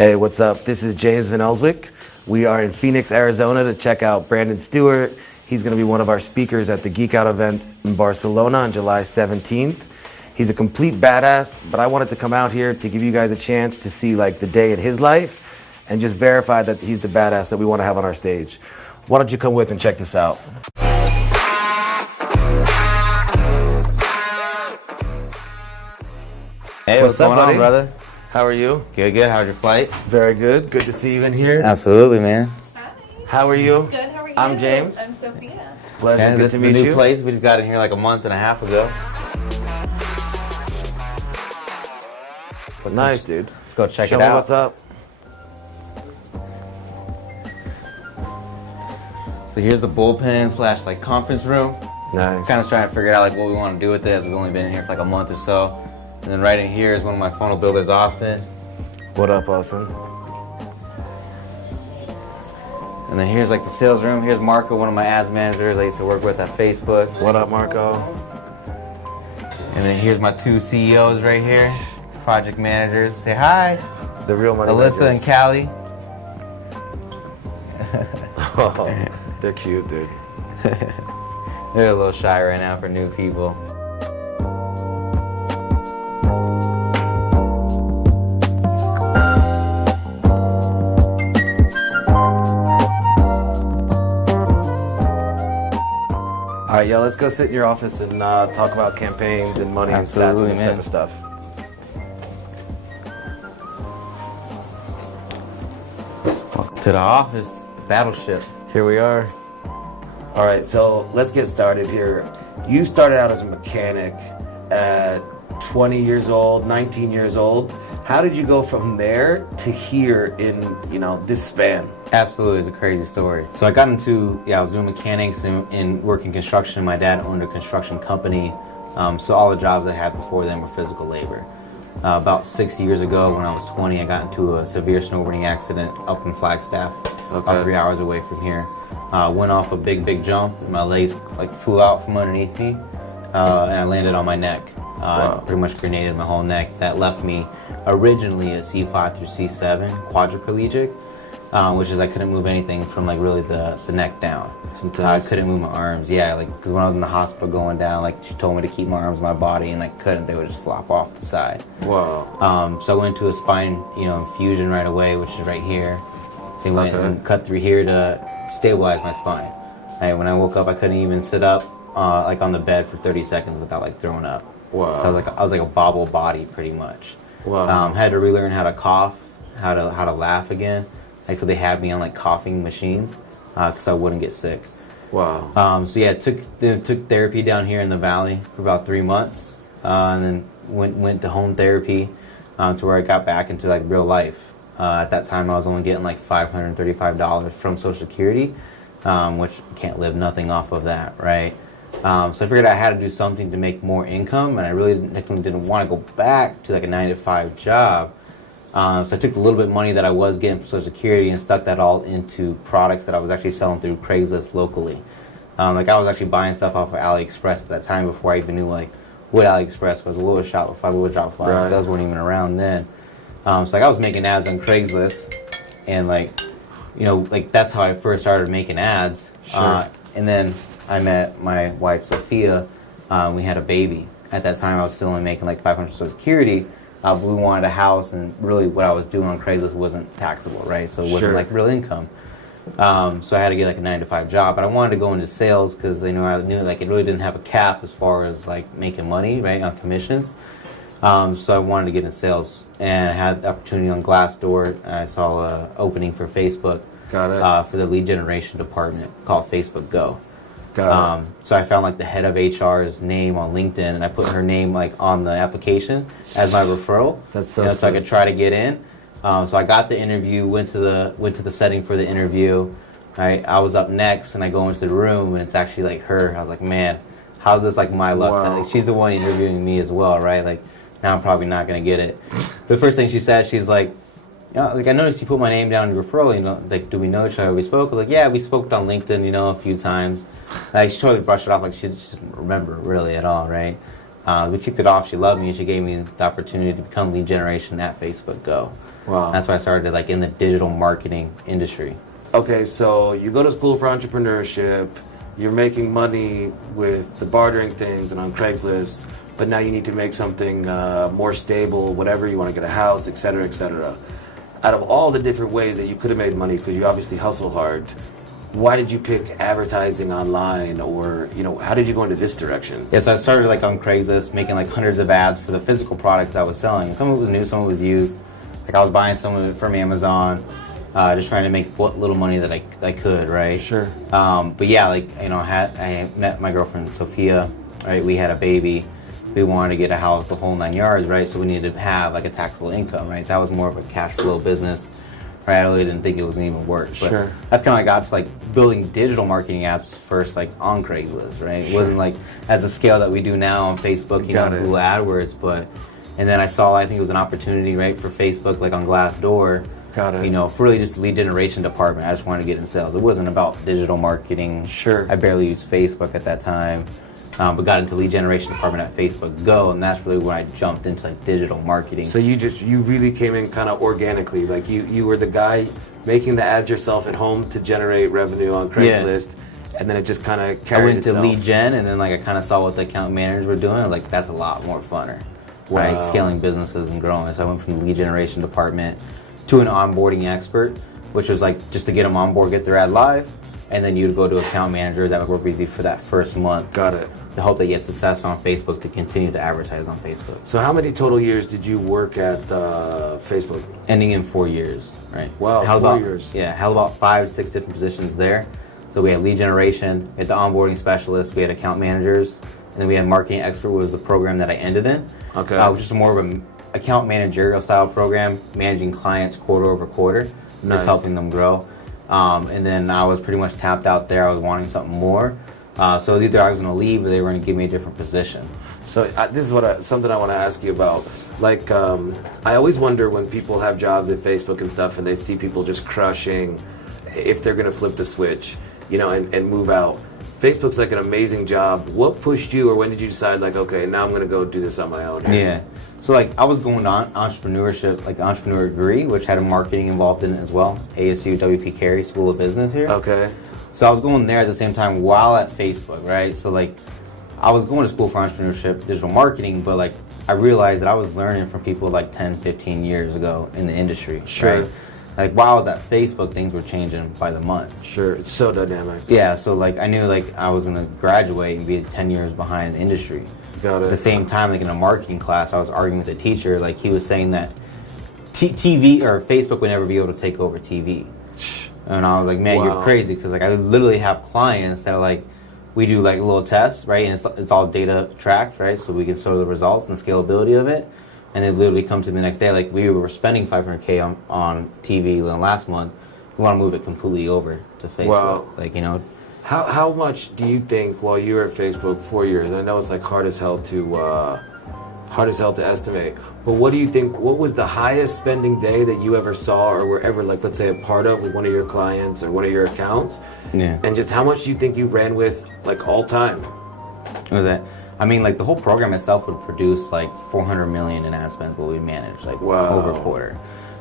Hey, what's up? This is James Van Elswick. We are in Phoenix, Arizona to check out Brandon Stewart. He's going to be one of our speakers at the Geek Out event in Barcelona on July 17th. He's a complete badass, but I wanted to come out here to give you guys a chance to see like the day in his life and just verify that he's the badass that we want to have on our stage. Why don't you come with and check this out? Hey, what's up, going buddy? on, brother? How are you? Good, good. How's your flight? Very good. Good to see you in here. Absolutely, man. Hi. How are you? Good, how are you? I'm James. I'm Sophia. Pleasure. And Good this to is the meet new you. place. We just got in here like a month and a half ago. But nice, dude. Let's go check Show it me out. what's up. So here's the bullpen slash like conference room. Nice. Kind of trying to figure out like what we want to do with it as we've only been in here for like a month or so. And then right in here is one of my funnel builders, Austin. What up, Austin? And then here's like the sales room. Here's Marco, one of my ads managers I used to work with at Facebook. What up, Marco? And then here's my two CEOs right here, project managers. Say hi, The real money Alyssa and Callie. Oh, they're cute, dude. They're a little shy right now for new people. All right, yo, let's go sit in your office and talk about campaigns and money Absolutely, and stats and this man. type of stuff. Welcome to the office, the battleship. Here we are. All right, so let's get started here. You started out as a mechanic at 20 years old, 19 years old. How did you go from there to here in, this span? Absolutely, it's a crazy story. So I got into, I was doing mechanics and working construction. My dad owned a construction company, so all the jobs I had before then were physical labor. About 6 years ago, when I was 20, I got into a severe snowboarding accident up in Flagstaff, about 3 hours away from here. Went off a big jump, and my legs flew out from underneath me, and I landed on my neck. Wow. Pretty much grenaded my whole neck. That left me originally a C5-C7 Quadriplegic, which is I couldn't move anything from really the neck down. I couldn't move my arms. Yeah, because when I was in the hospital going down, she told me to keep my arms in my body, and I couldn't. They would just flop off the side. Wow. So I went to a spine, infusion right away, which is right here. They went and cut through here to stabilize my spine. When I woke up, I couldn't even sit up on the bed for 30 seconds without throwing up. Wow. I was like a bobble body pretty much. Wow. Had to relearn how to cough, how to laugh again. So they had me on coughing machines because I wouldn't get sick. Wow. Took therapy down here in the valley for about 3 months, and then went to home therapy to where I got back into real life. At that time, I was only getting $535 from Social Security, which can't live nothing off of that, right? So I figured I had to do something to make more income, and I really didn't want to go back to a 9-to-5 job. So I took the little bit of money that I was getting from Social Security and stuck that all into products that I was actually selling through Craigslist locally. I was actually buying stuff off of AliExpress at that time before I even knew what AliExpress was. Shopify, Right. those weren't even around then. So I was making ads on Craigslist, and that's how I first started making ads. Sure. And then I met my wife Sophia. We had a baby. At that time, I was still only making $500 Social Security. But we wanted a house, and really what I was doing on Craigslist wasn't taxable, right? So it wasn't real income. So I had to get a 9-to-5 job. But I wanted to go into sales because I knew it really didn't have a cap as far as making money, right, on commissions. So I wanted to get in sales, and I had the opportunity on Glassdoor. I saw an opening for Facebook. Got it. For the lead generation department called Facebook Go. Got it. So I found the head of HR's name on LinkedIn, and I put her name on the application as my referral. That's so so I could try to get in. So I got the interview, went to the setting for the interview. I was up next, and I go into the room, and it's actually her. I was like, man, how's this my luck? Wow. She's the one interviewing me as well, right? Now I'm probably not gonna get it. The first thing she said, she's like, I noticed you put my name down in your referral. Do we know each other? We spoke. Yeah, we spoke on LinkedIn, a few times. She totally brushed it off, she didn't remember really at all, right? We kicked it off. She loved me, and she gave me the opportunity to become lead generation at Facebook Go. Wow. That's why I started like in the digital marketing industry. Okay, so you go to school for entrepreneurship, you're making money with the bartering things and on Craigslist, but now you need to make something more stable, whatever, you want to get a house, et cetera, et cetera. Out of all the different ways that you could have made money, because you obviously hustle hard, why did you pick advertising online, or, you know, how did you go into this direction? Yeah, so I started like on Craigslist, making like hundreds of ads for the physical products I was selling. Some of it was new, some of it was used. Like I was buying some of it from Amazon, just trying to make what little money that I could, right? Sure. But yeah, like, you know, I met my girlfriend Sophia, right? We had a baby. We wanted to get a house, the whole 9 yards, right? So we needed to have like a taxable income, right? That was more of a cash flow business, right? I really didn't think it was gonna even work. But sure. That's kind of like I got to like building digital marketing apps first, like on Craigslist, right? It wasn't like as a scale that we do now on Facebook, you know, Google AdWords, but, and then I saw, I think it was an opportunity, right, for Facebook, like on Glassdoor. Got it. You know, for really just the lead generation department. I just wanted to get in sales. It wasn't about digital marketing. Sure. I barely used Facebook at that time, but got into lead generation department at Facebook Go, and that's really when I jumped into like digital marketing. So you really came in kind of organically, like you were the guy making the ads yourself at home to generate revenue on Craigslist, and then it just kind of carried I went itself. to lead gen, and then like I kind of saw what the account managers were doing. I'm like, that's a lot more funner, right? Wow. Scaling businesses and growing. So I went from the lead generation department to an onboarding expert, which was like just to get them on board, get their ad live, and then you'd go to account manager that would work with you for that first month. Got it. To hope they get success on Facebook to continue to advertise on Facebook. So how many total years did you work at Facebook? Ending in 4 years, right? Wow, held 4 about, years. Yeah, held about 5 to 6 different positions there. So we had lead generation, we had the onboarding specialist, we had account managers, and then we had marketing expert, was the program that I ended in. Okay. Which is more of an account managerial style program, managing clients quarter over quarter, Nice. just helping them grow. And then I was pretty much tapped out there. I was wanting something more. So either I was going to leave or they were going to give me a different position. So this is something I want to ask you about. Like, I always wonder when people have jobs at Facebook and stuff, and they see people just crushing, if they're going to flip the switch, you know, and move out. Facebook's like an amazing job. What pushed you, or when did you decide, like, okay, now I'm going to go do this on my own? Yeah. So like I was going on entrepreneurship, like the entrepreneur degree, which had a marketing involved in it as well. ASU WP Carey School of Business here. Okay. So I was going there at the same time while at Facebook, right? So like I was going to school for entrepreneurship, digital marketing, but like I realized that I was learning from people like 10, 15 years ago in the industry. Sure. Right? Like while I was at Facebook, things were changing by the months. Sure, it's so dynamic. Yeah, so like I knew like I was gonna graduate and be 10 years behind the industry. Got it. At the same time, like in a marketing class, I was arguing with a teacher. Like he was saying that TV or Facebook would never be able to take over TV. And I was like, man, Wow. you're crazy, because like I literally have clients that are like, we do like little tests, right? And it's all data tracked, right? So we can show the results and the scalability of it. And they literally come to me the next day, like we were spending $500K on TV last month. We want to move it completely over to Facebook. Wow. Like, you know. How much do you think, while you were at Facebook 4 years, I know it's like hard as hell to estimate, but what do you think, what was the highest spending day that you ever saw or were ever, like, let's say, a part of with one of your clients or one of your accounts? Yeah. And just how much do you think you ran with, like, all time? What was that? I mean, like the whole program itself would produce like 400 million in ad spends, what we managed, like Wow. over a quarter.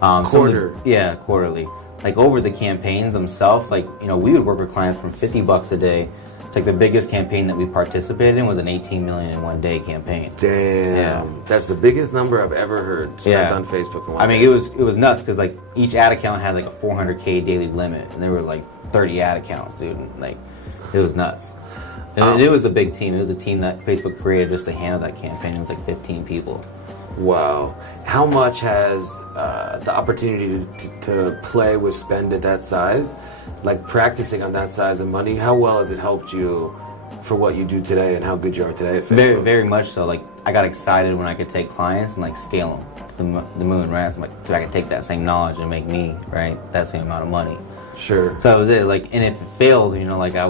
Quarter? Yeah, quarterly. Like over the campaigns themselves, like, you know, we would work with clients from $50 a day. It's like the biggest campaign that we participated in was an 18 million in one day campaign. Damn. Yeah. That's the biggest number I've ever heard spent Yeah. on Facebook in one I mean, day. it was nuts, because like each ad account had like a 400K daily limit, and there were like 30 ad accounts, dude. And, like, it was nuts. And it was a big team. It was a team that Facebook created just to handle that campaign. It was like 15 people. Wow. How much has the opportunity to play with spend at that size, like practicing on that size of money, how well has it helped you for what you do today and how good you are today at Facebook? Very, very much so. Like, I got excited when I could take clients and like scale them to the moon, right? So I'm like, dude, I could take that same knowledge and make me, right, that same amount of money. Sure. So that was it. Like, and if it failed, you know, like it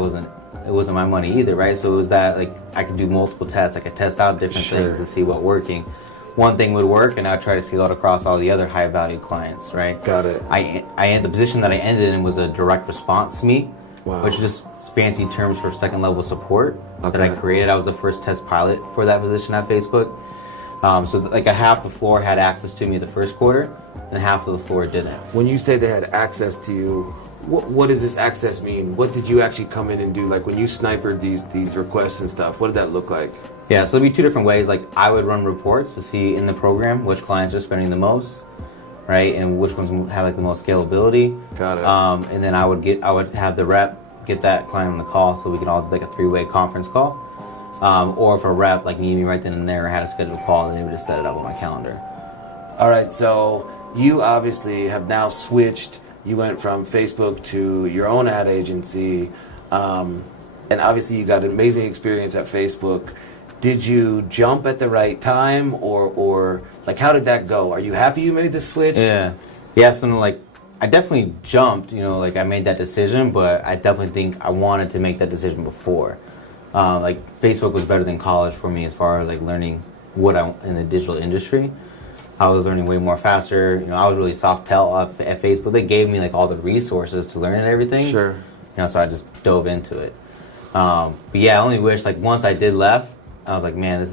wasn't my money either, right? So it was that, like, I could do multiple tests. I could test out different Sure. things to see what working. One thing would work, and I'd try to scale it across all the other high value clients, right? Got it. The position that I ended in was a direct response SME, Wow. which is just fancy terms for second level support that I Okay. created. I was the first test pilot for that position at Facebook. So like a half the floor had access to me the first quarter, and half of the floor didn't. When you say they had access to you, what does this access mean? What did you actually come in and do? Like when you snipered these requests and stuff, what did that look like? Yeah, so there'd be two different ways. Like I would run reports to see in the program which clients are spending the most, right, and which ones have like the most scalability. Got it. And then I would have the rep get that client on the call, so we could all do like a 3-way conference call. Or if a rep like needed me right then and there or had a scheduled call, then they would just set it up on my calendar. All right, so you obviously have now switched. You went from Facebook to your own ad agency, and obviously you got an amazing experience at Facebook. Did you jump at the right time, or like how did that go? Are you happy you made the switch? Yeah. So like I definitely jumped. Like I made that decision, but I definitely think I wanted to make that decision before. Like Facebook was better than college for me as far as like learning what I in the digital industry. I was learning way more faster. I was really soft tail up at Facebook. They gave me like all the resources to learn and everything. Sure. So I just dove into it. But yeah, I only wish like once I did left, I was like, man,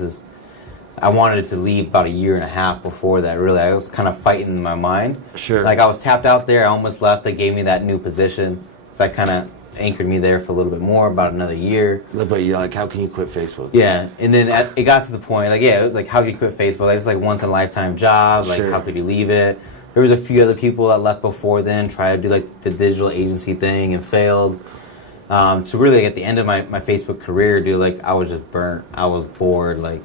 I wanted to leave about a year and a half before that. Really, I was kind of fighting in my mind. Sure. Like I was tapped out there. I almost left. They gave me that new position, so that kind of anchored me there for a little bit more, about another year. But you're like, how can you quit Facebook? Yeah, and then it got to the point, like, yeah, it was like, how do you quit Facebook? Like, it's like once in a lifetime job. Like, Sure. How could you leave it? There was a few other people that left before then, tried to do like the digital agency thing and failed. So really, like, at the end of my Facebook career, dude, like I was just burnt. I was bored. Like,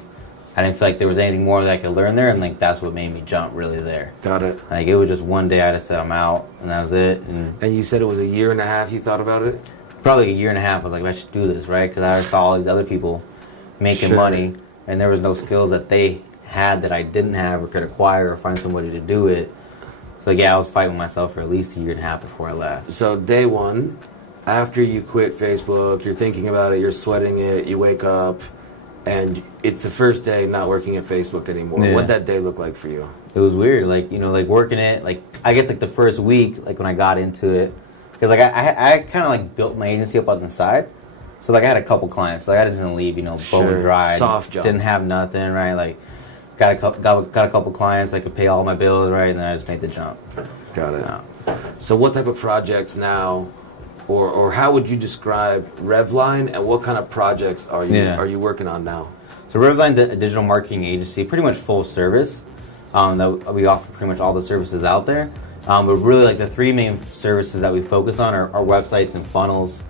I didn't feel like there was anything more that I could learn there, and like that's what made me jump really there. Got it. Like it was just one day I just said I'm out, and that was it. And And you said it was a year and a half you thought about it? probably a year and a half, I was like, I should do this, right? Because I saw all these other people making Sure. money, and there was no skills that they had that I didn't have or could acquire or find somebody to do it. So yeah, I was fighting myself for at least a year and a half before I left. So day one, after you quit Facebook, you're thinking about it, you're sweating it, you wake up, and it's the first day not working at Facebook anymore. Yeah. What'd that day look like for you? It was weird, like like working it, like I guess like the first week, like when I got into it, because like I kind of like built my agency up on the side, so like I had a couple clients, so I just didn't leave, bone Sure. dry, Soft job. didn't have nothing, right? Like got a couple clients that could pay all my bills, right? And then I just made the jump. Got it. Yeah. So what type of projects now, or how would you describe Revline, and what kind of projects are you working on now? So Revline's a digital marketing agency, pretty much full service. That we offer pretty much all the services out there. But really, like the three main services that we focus on are websites and funnels,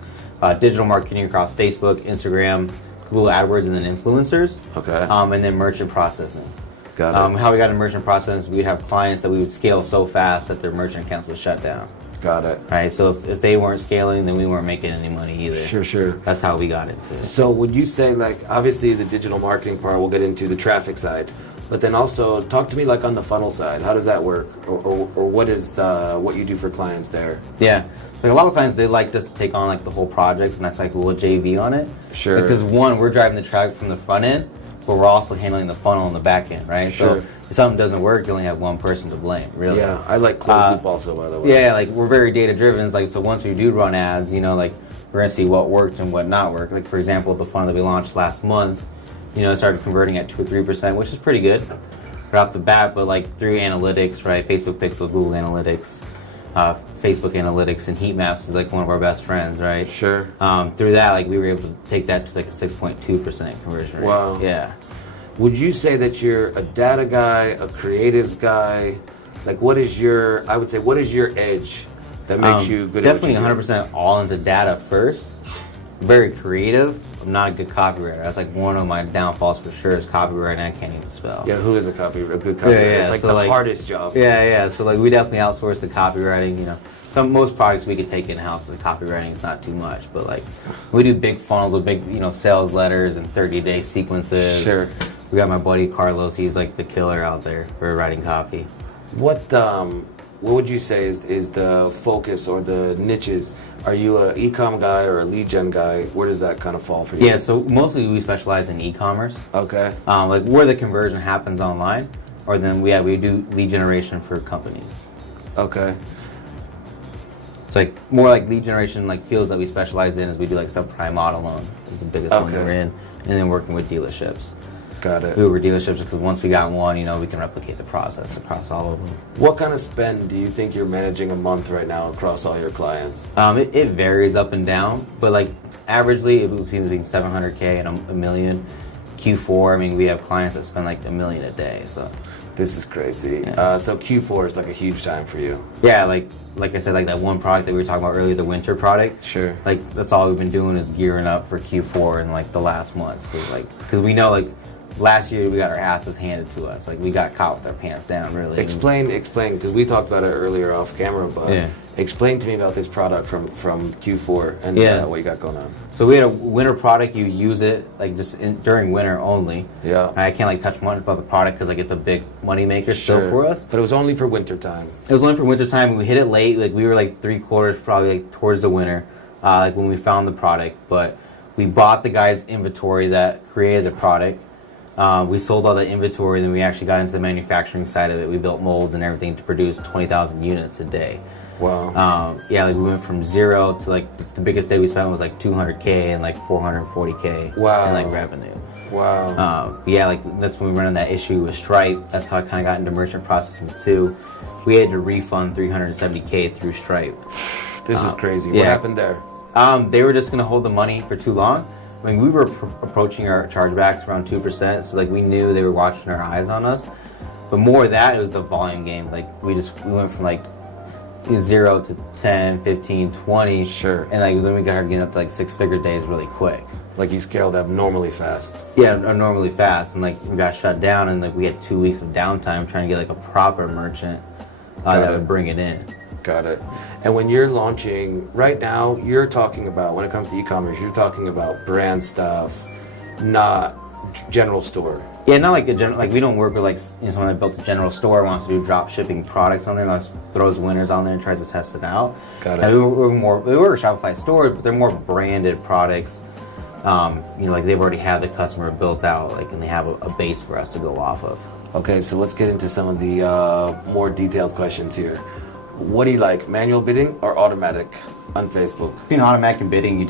digital marketing across Facebook, Instagram, Google AdWords, and then influencers. Okay. And then merchant processing. Got it. How we got in merchant processing, we'd have clients that we would scale so fast that their merchant accounts would shut down. Got it. Right. So if they weren't scaling, then we weren't making any money either. Sure. That's how we got into it. So would you say, like, obviously the digital marketing part, we'll get into the traffic side, but then also talk to me like on the funnel side. How does that work, or what is what you do for clients there? Yeah. So a lot of clients, they like us to take on like the whole project, and that's like a little JV on it. Sure. Because one, we're driving the traffic from the front end, but we're also handling the funnel on the back end, right? Sure. So if something doesn't work, you only have one person to blame, really. Yeah, I like closed loop also, by the way. Yeah, like we're very data driven. Like so, once we do run ads, like we're gonna see what worked and what not worked. Like for example, the funnel that we launched last month, it started converting at 2 or 3%, which is pretty good right off the bat. But like through analytics, right? Facebook Pixel, Google Analytics, Facebook Analytics, and heat maps is like one of our best friends, right? Sure. Through that, like we were able to take that to like a 6.2% conversion rate. Wow. Yeah. Would you say that you're a data guy, a creatives guy? Like, what is your edge that makes you good Definitely at what you do? 100% all into data first. Very creative. I'm not a good copywriter. That's like one of my downfalls for sure is copywriting. I can't even spell. Yeah, who is a good copywriter? It's like So, the hardest job. Yeah. So like we definitely outsource the copywriting. Most products we could take in house, but the copywriting is not too much. But like we do big funnels with big sales letters and 30-day sequences. Sure. We got my buddy Carlos. He's like the killer out there for writing copy. What would you say is the focus or the niches? Are you a e-com guy or a lead gen guy? Where does that kind of fall for you? Yeah, so mostly we specialize in e-commerce. Okay. Like where the conversion happens online, or then we do lead generation for companies. Okay. It's like more like lead generation, like fields that we specialize in is we do like subprime auto loan is the biggest one that we're in, and then working with dealerships. Got it. We were dealerships because once we got one, you know, we can replicate the process across all of them. What kind of spend do you think you're managing a month right now across all your clients? It varies up and down, but like averagely it would be between 700K and a million. Q4, I mean, we have clients that spend like $1 million a day, so. This is crazy. Yeah. So Q4 is like a huge time for you. Yeah, like I said, like that one product that we were talking about earlier, the winter product. Sure. Like that's all we've been doing is gearing up for Q4 in like the last months, because we know like last year we got our asses handed to us. Like we got caught with our pants down, really. Explain, because we talked about it earlier off camera, but yeah. Explain to me about this product from Q4 and what you got going on. So we had a winter product. You use it like just during winter only. Yeah. I can't like touch much about the product because like it's a big money maker still for us. But it was only for winter time. It was only for winter time. We hit it late. Like we were like 3/4 probably like towards the winter, like when we found the product. But we bought the guy's inventory that created the product. We sold all the inventory, then we actually got into the manufacturing side of it. We built molds and everything to produce 20,000 units a day. Wow. Yeah, like we went from zero to like the biggest day we spent was like 200K and like 440K wow. in like revenue. Wow. Yeah, like that's when we ran into that issue with Stripe. That's how I kind of got into merchant processing too. We had to refund 370K through Stripe. This is crazy. Yeah. What happened there? They were just gonna hold the money for too long. I mean, we were approaching our chargebacks around 2%, so like we knew they were watching our eyes on us. But more of that, it was the volume game. Like we went from like 0 to 10, 15, 20. Sure. And like then we got getting up to like 6-figure days really quick. Like you scaled up normally fast. Yeah, normally fast. And like we got shut down and like we had 2 weeks of downtime trying to get like a proper merchant that would bring it in. Got it. And when you're launching, right now, you're talking about, when it comes to e-commerce, you're talking about brand stuff, not general store. Yeah, not like a general, like we don't work with like, you know, someone that built a general store wants to do drop shipping products on there, like throws winners on there and tries to test it out. Got it. And we were a Shopify store, but they're more branded products. You know, like they've already had the customer built out, like, and they have a base for us to go off of. Okay, so let's get into some of the more detailed questions here. What do you like, manual bidding or automatic on Facebook? You know, automatic and bidding,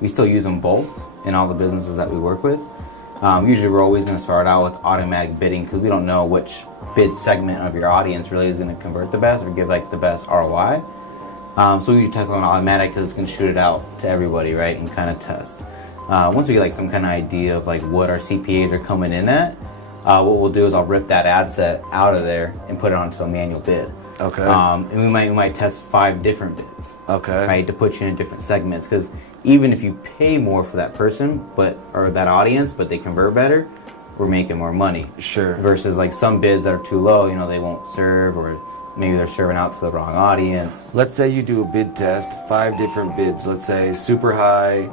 we still use them both in all the businesses that we work with. Usually we're always going to start out with automatic bidding because we don't know which bid segment of your audience really is going to convert the best or give like the best ROI. So we test on automatic because it's going to shoot it out to everybody, right, and kind of test. Once we get like some kind of idea of like what our CPAs are coming in at, what we'll do is I'll rip that ad set out of there and put it onto a manual bid. Okay. And we might test 5 different bids. Okay. Right, to put you in different segments, because even if you pay more for that person, or that audience, but they convert better, we're making more money. Sure. Versus like some bids that are too low, you know, they won't serve, or maybe they're serving out to the wrong audience. Let's say you do a bid test, 5 different bids. Let's say super high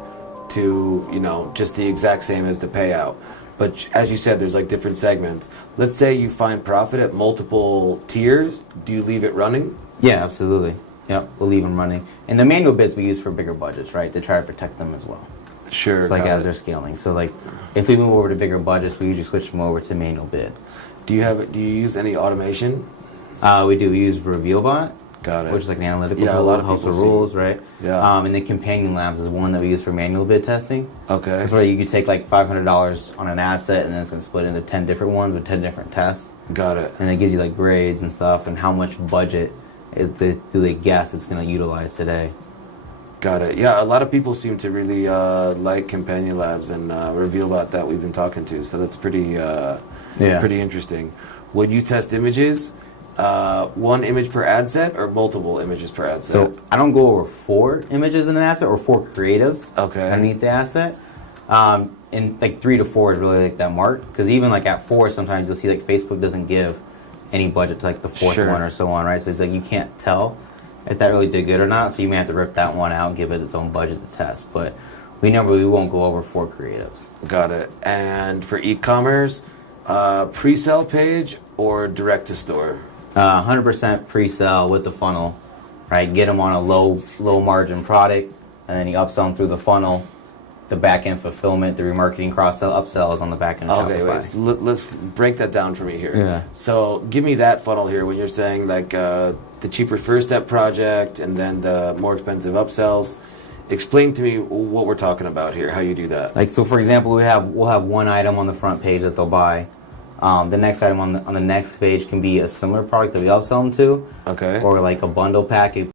to, you know, just the exact same as the payout. But as you said, there's like different segments. Let's say you find profit at multiple tiers. Do you leave it running? Yeah, absolutely. Yep, we'll leave them running. And the manual bids we use for bigger budgets, right? To try to protect them as well. Sure. So like as they're scaling. So like if we move over to bigger budgets, we usually switch them over to manual bid. Do you use any automation? We do. We use RevealBot. Got it. Which is like an analytical a tool lot of that helps people with rules, right? Yeah. And then Companion Labs is one that we use for manual bid testing. Okay. That's where you could take like $500 on an ad set, and then it's going to split into 10 different ones with 10 different tests. Got it. And it gives you like grades and stuff, and how much budget do they guess it's going to utilize today. Got it. Yeah, a lot of people seem to really like Companion Labs and RevealBot that we've been talking to, so that's pretty interesting. Would you test images? 1 image per ad set or multiple images per ad set? So I don't go over 4 images in an asset or 4 creatives underneath the asset. And like 3 to 4 is really like that mark, because even like at 4 sometimes you'll see like Facebook doesn't give any budget to like the 4th one or so on, right? So it's like you can't tell if that really did good or not, so you may have to rip that one out and give it its own budget to test. But we won't go over 4 creatives. Got it. And for e-commerce, pre-sale page or direct to store? 100% pre-sale with the funnel, right? Get them on a low margin product, and then you upsell them through the funnel. The back end fulfillment, the remarketing, cross-sell, upsell is on the back end of Shopify. Let's break that down for me here. Yeah. So give me that funnel here when you're saying like the cheaper first step project and then the more expensive upsells. Explain to me what we're talking about here, how you do that. Like, so for example, we'll have one item on the front page that they'll buy. The next item on the next page can be a similar product that we upsell them to. Okay. Or like a bundle pack.